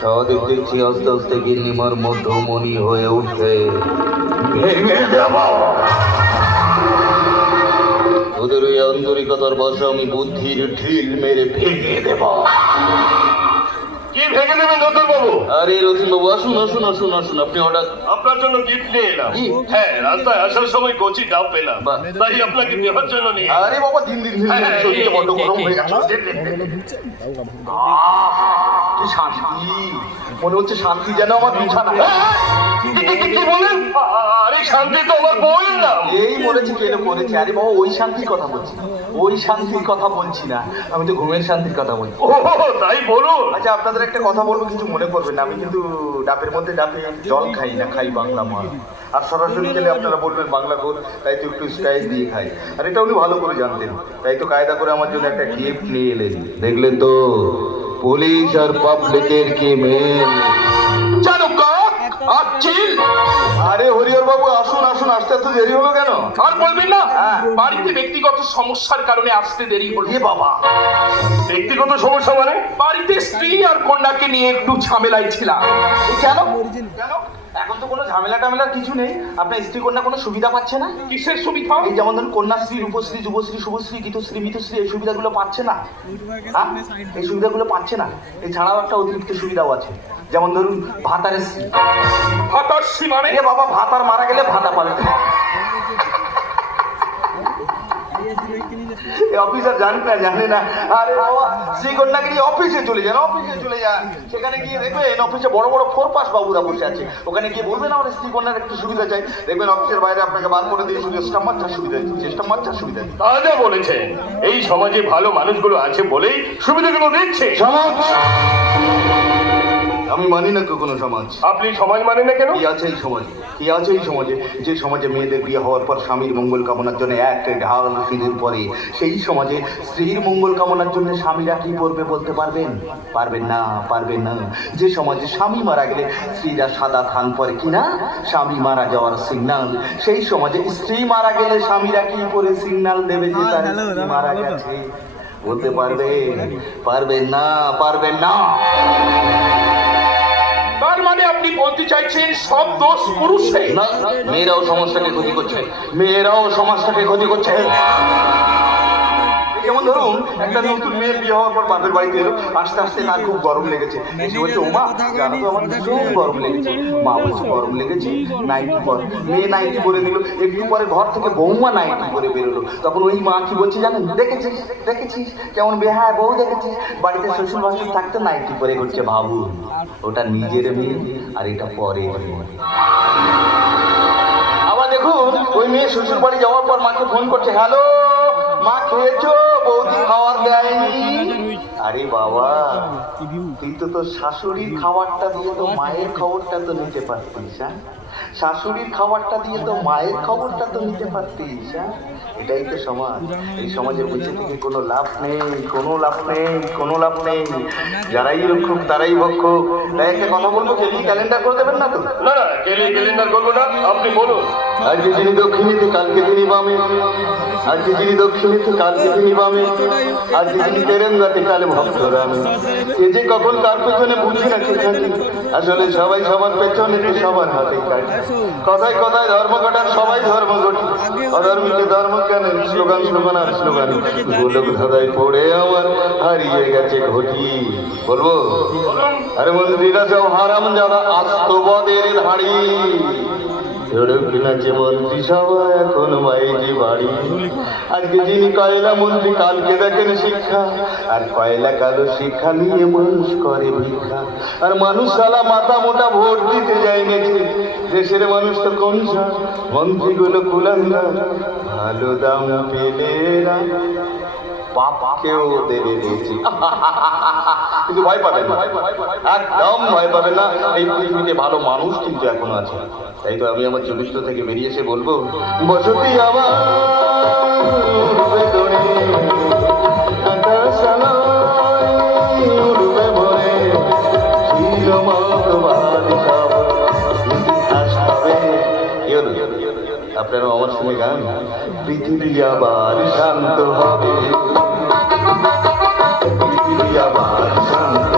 স্বাভাবিক দেখছি আস্তে আস্তে গিন্নিমার মধ্যমণি হয়ে উঠছে। ভেঙে দেব ওদের ওই আন্তরিকতার বশে আমি বুদ্ধির ঢিল মেরে ভেঙে দেব। কি ভেঙে দেবেন নতুন বাবু? আরে রতন বাবু, আসুন আসুন আসুন আসুন। আপনি হঠাৎ? আপনার জন্য গিফট নিয়ে এলাম। হ্যাঁ, রাস্তায় আসার সময় কচি ডাব পেলাম, তাই আপনাকে দেওয়ার জন্য নিয়ে। আরে বাবা, দিন দিন শরীরে বড্ড গরম হয়ে যাচ্ছে। কি শান্তি, মনে হচ্ছে শান্তি যেন আমার বিছানা। কি বলেন? আরে শান্তি তো আমার বউয়ের নাম। এই মরেছে কেন করেছে? আরে বাবা, ওই শান্তির কথা বলছি না, ওই শান্তির কথা বলছি না, আমি তো ঘুমের শান্তির কথা বলছি। ও তাই বলুন। আচ্ছা, আপনাদের একটা কথা বলবো, কিছু মনে করবেন না। আমি কিন্তু ডাবের মধ্যে ডাবে জল খাই না, খাই বাংলা মাল। আর সরাসরি খেলে আপনারা বলবেন বাংলা গোল, তাই তো একটু স্টাইল দিয়ে খাই। আর এটা উনি ভালো করে জানতেন, তাই তো কায়দা করে আমার জন্য একটা গিফট নিয়ে এলেন। দেখলেন তো, পুলিশ আর পাবলিকের কি মেল। আরে হরিহর বাবু, আসুন আসুন, আসতে এত দেরি হলো কেন? আর বলবেন না, বাড়িতে ব্যক্তিগত সমস্যার কারণে আসতে দেরি হলো। এ বাবা, ব্যক্তিগত সমস্যা মানে? বাড়িতে স্ত্রী আর কন্যাকে নিয়ে একটু ঝামেলায় ছিলাম। কেন কেন? এখন তো কোনো ঝামেলা টামেলার কিছু নেই। আপনার স্ত্রী কন্যা কোনো সুবিধা পাচ্ছে না? কিসের সুবিধা? এই যেমন ধরুন কন্যাশ্রী, রূপশ্রী, যুবশ্রী, শুভশ্রী, গীতশ্রী, মিতশ্রী, এই সুবিধাগুলো পাচ্ছে না। এই সুবিধাগুলো পাচ্ছে না। এছাড়াও একটা অতিরিক্ত সুবিধাও আছে, যেমন ধরুন ভাতারের স্ত্রী। ভাতাশ্রী মানে? এ বাবা, ভাতার মারা গেলে ভাতা পাবে। অফিসার জানি না, জানে না। আরে বাবা, সেই কন্যাকে নিয়ে অফিসে চলে যান, অফিসে চলে যান। সেখানে গিয়ে দেখবেন অফিসে বড় বড় ফোরপাস বাবুরা বসে আছে। ওখানে গিয়ে বলবেন আমার স্ত্রী কন্যার একটু সুবিধা চাই। দেখবেন অফিসের বাইরে আপনাকে বার করে দিয়ে শুধু স্টাম্প মার্চার সুবিধা দিচ্ছে, স্টাম্প মার্চার সুবিধা দিচ্ছে। তাজা বলেছেন, এই সমাজে ভালো মানুষগুলো আছে বলেই সুবিধাগুলো দিচ্ছে সমাজ। আমি মানি না কোনো সমাজ। আপনি সমাজ মানেন না কেন? কি আছে এই সমাজে? কি আছে এই সমাজে? যে সমাজে মেয়েদের বিয়ে হওয়ার পর স্বামীর মঙ্গল কামনার জন্য এক ঢাল সিঁদুর পরে, সেই সমাজে স্ত্রীর মঙ্গল কামনার জন্য স্বামীরা কি করবে বলতে পারবেন? পারবেন না, পারবেন না। যে সমাজে স্বামী মারা গেলে স্ত্রীরা সাদা থান পরে কিনা, স্বামী মারা যাওয়ার সিগন্যাল, সেই সমাজে স্ত্রী মারা গেলে স্বামীরা কি করে সিগন্যাল দেবে যে তার স্ত্রী মারা গেছে? বলতে পারবেন? পারবেন না, পারবেন না। তার মানে আপনি বলতে চাইছেন সব দোষ পুরুষের? না, মেয়েরাও সমাজটাকে ক্ষতি করছে, মেয়েরাও সমাজটাকে ক্ষতি করছে। যেমন ধরুন একটা নতুন মেয়ের বিয়ে হওয়ার পর বাপের বাড়িতে এলো, আস্তে আস্তে তার খুব গরম লেগেছে। এসে বলছে, ও মা জানো তো আমার ভীষণ গরম লেগেছে। মা বলছে, গরম লেগেছে, নাইটি পর। মেয়ে নাইটি পরে দিল। একটু পরে ঘর থেকে বৌমা নাইটি পরে বেরোলো। তখন ওই মা কি বলছে জানেন? দেখেছিস দেখেছিস কেমন বেহায় বউ দেখেছিস, বাড়িতে শ্বশুর বাশুর থাকতে নাইটি পরে করছে। ভাবুন, ওটা নিজের মেয়ে আর এটা পরের মেয়ে। আবার দেখুন, ওই মেয়ে শ্বশুর বাড়ি যাওয়ার পর মাকে ফোন করছে, হ্যালো মা, খেয়েছো? বৌদি খাবার দেয়নি। আরে বাবা, তুই তো তোর শাশুড়ির খাবারটা দিয়ে তো মায়ের খবরটা তো নিতে পারতিস। হ্যাঁ, শাশুড়ির খাবারটা দিয়ে তো মায়ের খবরটা তো নিতে পারতিস। হ্যাঁ, এটাই তো সমাজ। এই সমাজে বেঁচে থেকে কোনো লাভ নেই, কোনো লাভ নেই, কোনো লাভ নেই। যারাই রক্ষক তারাই ভক্ষক। তাই একটা কথা বলবো, কেলি ক্যালেন্ডার করে দেবেন না তো? না না, ক্যালেন্ডার করবো না, আপনি বলুন। আজকে যিনি দক্ষিণীতে, কালকে তিনি বামে। আজকে যিনি দক্ষিণীতে, কালকে তিনি বামে। আজকে যিনি তেরেঙ্গাতে, কালে ভক্ত রামে। এ যে কখন কার পেছনে বুঝি না কে থাকি, আসলে সবাই সবার পেছনে, সবার হাতে কাটি। কথায় কথায় ধর্ম কাটার সবাই ধর্ম গঠি, অধর্মীকে ধর্ম কেন? স্লোগান স্লোগান আর স্লোগান, গোলক ধাঁধায় পড়ে আমার হারিয়ে গেছে ঘটি। বলবো? আরে মন্ত্রীরা সব হারাম যারা আস্তবদের ধাড়ি। নাচে মন্ত্রী সভা এখন মাইজি বাড়ি। আজকে যিনি কয়লা মন্ত্রী কালকে দেখেন শিক্ষা, আর কয়লা কালো শিক্ষা নিয়ে মানুষ করে ভিক্ষা। আর মানুষ সালা মাথা মোটা ভোট দিতে যায় গেছে, দেশের মানুষ তো কোন মন্ত্রীগুলো কুলাঙ্গা, ভালো দাম পেলে বাপকেও দেবে দিয়েছি। কিন্তু ভয় পাবেন না, একদম ভয় পাবেন না, এই পৃথিবীতে ভালো মানুষ কিন্তু এখন আছে। তাই তো আমি আমার চরিত্র থেকে বেরিয়ে এসে বলবো, বসতি আমার উড়বে দড়ি, আকাশ আলোয় উড়বে ভরে, ছিল মতবাদী সব ইতিহাস হবে। কি হলো? আপনারা আমার সঙ্গে গান, পৃথিবী আবার শান্ত হবে, পৃথিবী আবার শান্ত